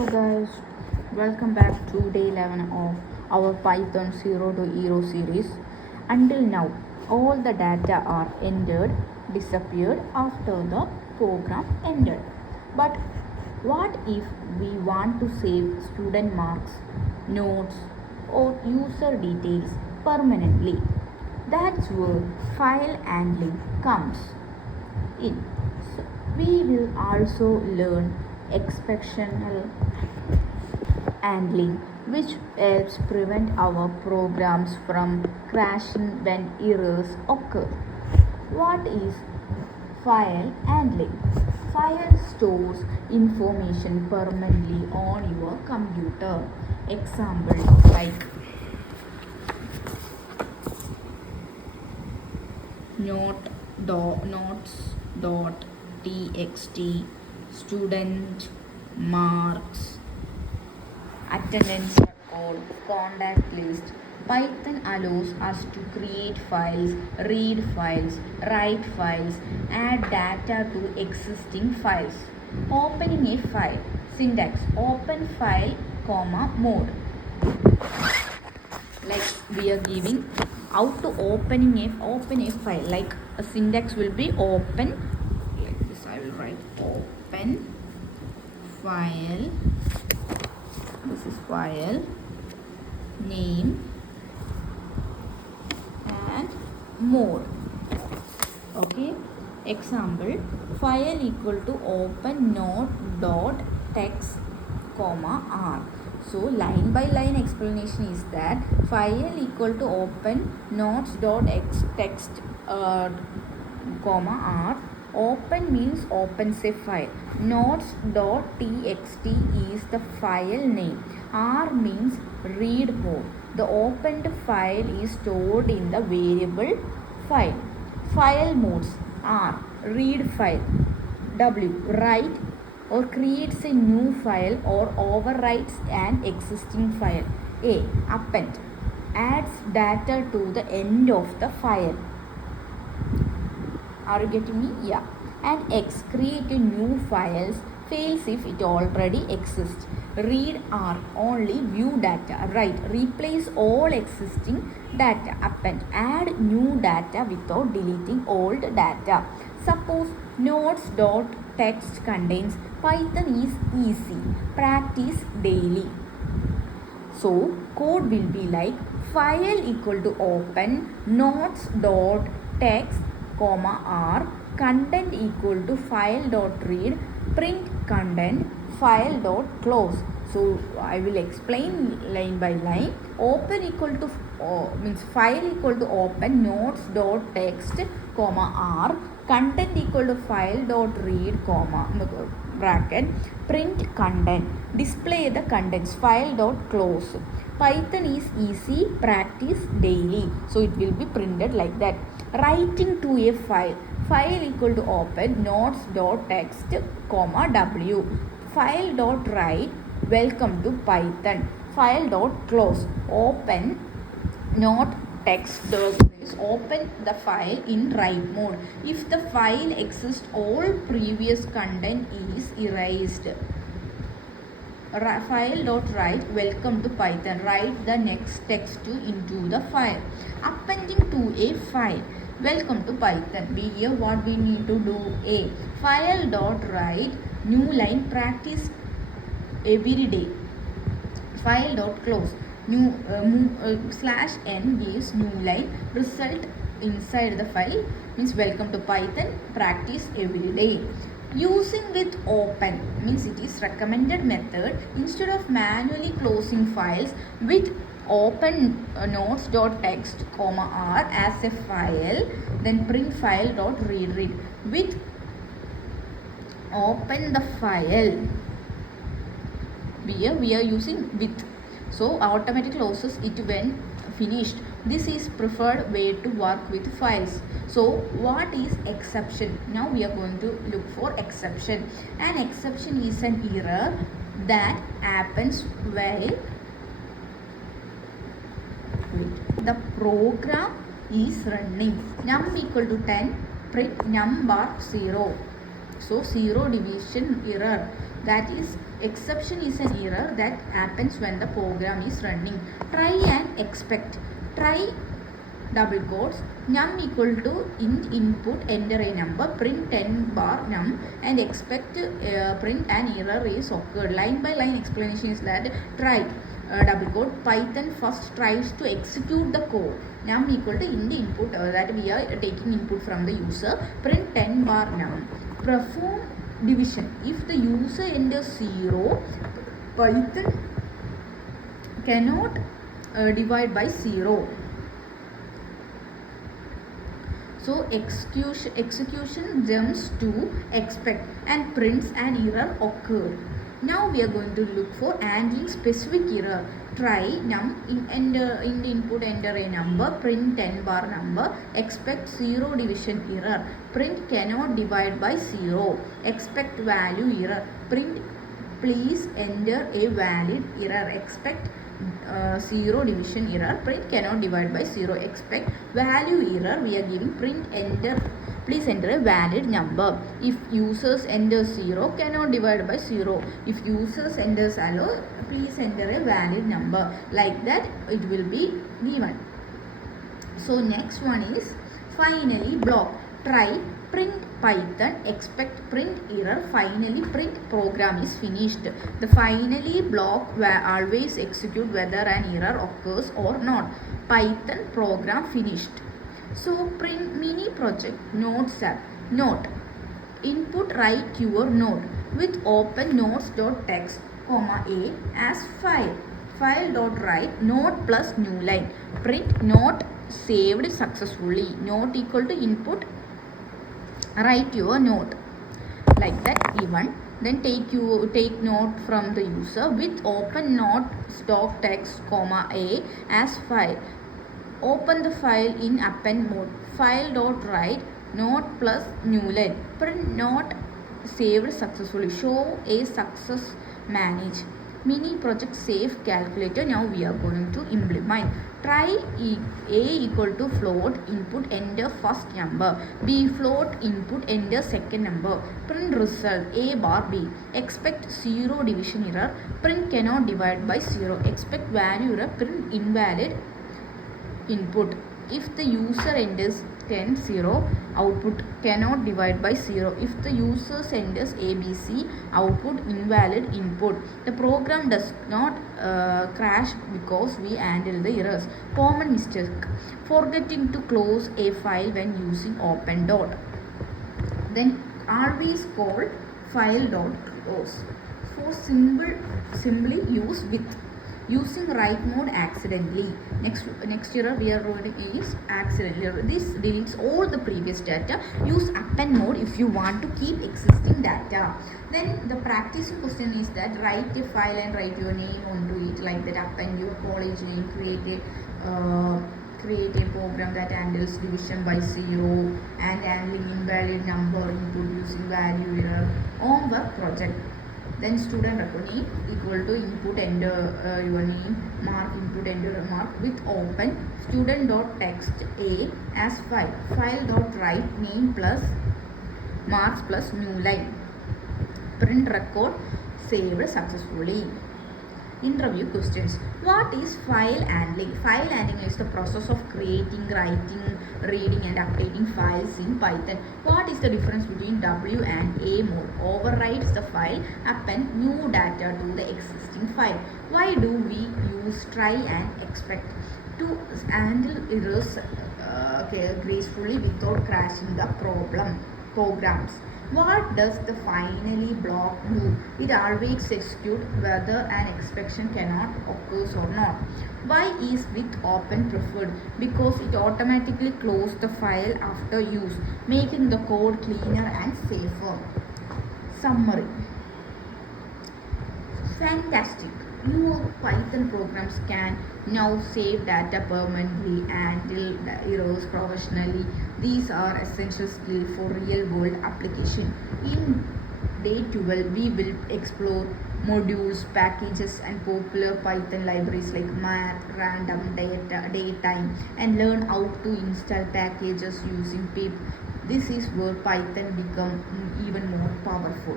So guys, welcome back to day 11 of our Python 0 to Hero series. Until now, all the data are entered, disappeared after the program ended. But what if we want to save student marks, notes or user details permanently? That's where file handling comes in. So we will also learn exceptional handling, which helps prevent our programs from crashing when errors occur. What is file handling? File stores information permanently on your computer. Example like notes.txt, student marks, attendance record, contact list. Python allows us to create files, read files, write files, add data to existing files. Opening a file. Syntax: open file, comma, mode. Like we are giving how to open a file. Like a syntax will be open. Like this, I will write open file. This is file name and more. Okay. Example: file equal to open note dot text comma r. So line by line explanation is that file equal to open notes dot text comma r. Open means opens a file. Notes.txt is the file name. R means read mode. The opened file is stored in the variable file. File modes are read file, W write or creates a new file or overwrites an existing file. A append adds data to the end of the file. Are you getting me? Yeah. And X create a new files, fails if it already exists. Read R only view data. Write replace all existing data. Append add new data without deleting old data. Suppose notes.text contains Python is easy. Practice daily. So code will be like file equal to open notes.text comma r, content equal to file dot read, print content, file dot close. So I will explain line by line. Open equal to means file equal to open notes dot text comma r, content equal to file dot read comma bracket, print content, display the contents, file dot close. Python is easy, practice daily. So it will be printed like that. Writing to a file. File equal to open notes.text comma w. File dot write welcome to Python. File dot close open not text is open the file in write mode. If the file exists, all previous content is erased. File dot write welcome to Python. Write the next text into the file. Appending to a file. Welcome to Python. Here what we need to do. A file dot write new line, practice every day. File dot close new slash n gives new line, result inside the file means welcome to Python, practice every day. Using with open means it is recommended method. Instead of manually closing files, with open notes.text comma r as a file, then print file dot read. With open the file, here we are using with, so automatically closes it when finished. This is preferred way to work with files. So what is exception? Now we are going to look for exception. An exception is an error that happens while the program is running. Num equal to 10, print num bar 0. So 0 division error, that is Exception is an error that happens when the program is running. Try and expect. Try double quotes num equal to int input enter a number print 10 bar num and expect print an error is occurred. Line by line explanation is that try double quote Python first tries to execute the code num equal to int input that we are taking input from the user print 10 bar num. Perform division. If the user enters 0, Python cannot divide by 0. So execution jumps to expect and prints an error occurred. Now we are going to look for handling specific error. Try num in input enter a number print 10 bar number expect 0 division error print cannot divide by 0 expect value error print please enter a valid error expect 0 division error print cannot divide by 0 expect value error we are giving print enter please enter a valid number. If users enter 0 cannot divide by 0 if users enters hello please enter a valid number like that it will be given. So next one is finally block. Try print Python expect print error finally print program is finished. The finally block will always execute whether an error occurs or not. Python program finished. So print mini project notes app note input write your note with open notes.txt comma a as file dot write note plus new line print note saved successfully note equal to input write your note like that even then take note from the user with open notes.txt comma a as file open the file in append mode file dot write note plus new line print note saved successfully show a success manage mini project save calculator. Now we are going to implement. Try a equal to float input enter first number b float input enter second number print result a bar b expect 0 division error print cannot divide by 0 expect value error print invalid input if the user enters 10 0 output cannot divide by 0 if the user enters abc output invalid input. The program does not crash because we handle the errors. Common mistake forgetting to close a file when using open dot then always call file dot close. For simply use with using write mode accidentally. Next error we are writing is accidentally error. This deletes all the previous data. Use append mode if you want to keep existing data. Then the practice question is that write a file and write your name onto it like that. Append your college name. Create a program that handles division by 0 and handling invalid number input using value error. Homework project. Then student record name equal to input enter your name mark input enter mark with open student dot text a as file dot write name plus marks plus new line print record saved successfully. Interview questions. What is file handling? File handling is the process of creating, writing, reading and updating files in Python. What is the difference between W and A mode? Overwrites the file, append new data to the existing file. Why do we use try and expect? To handle errors gracefully without crashing the programs. What does the finally block do? It always executes whether an exception cannot occur or not. Why is with open preferred? Because it automatically closes the file after use, making the code cleaner and safer. Summary. Fantastic. Your Python programs can now save data permanently and handle errors professionally. These are essential skills for real-world application. In day 12, we will explore modules, packages, and popular Python libraries like math, random, datetime, and learn how to install packages using pip. This is where Python becomes even more powerful.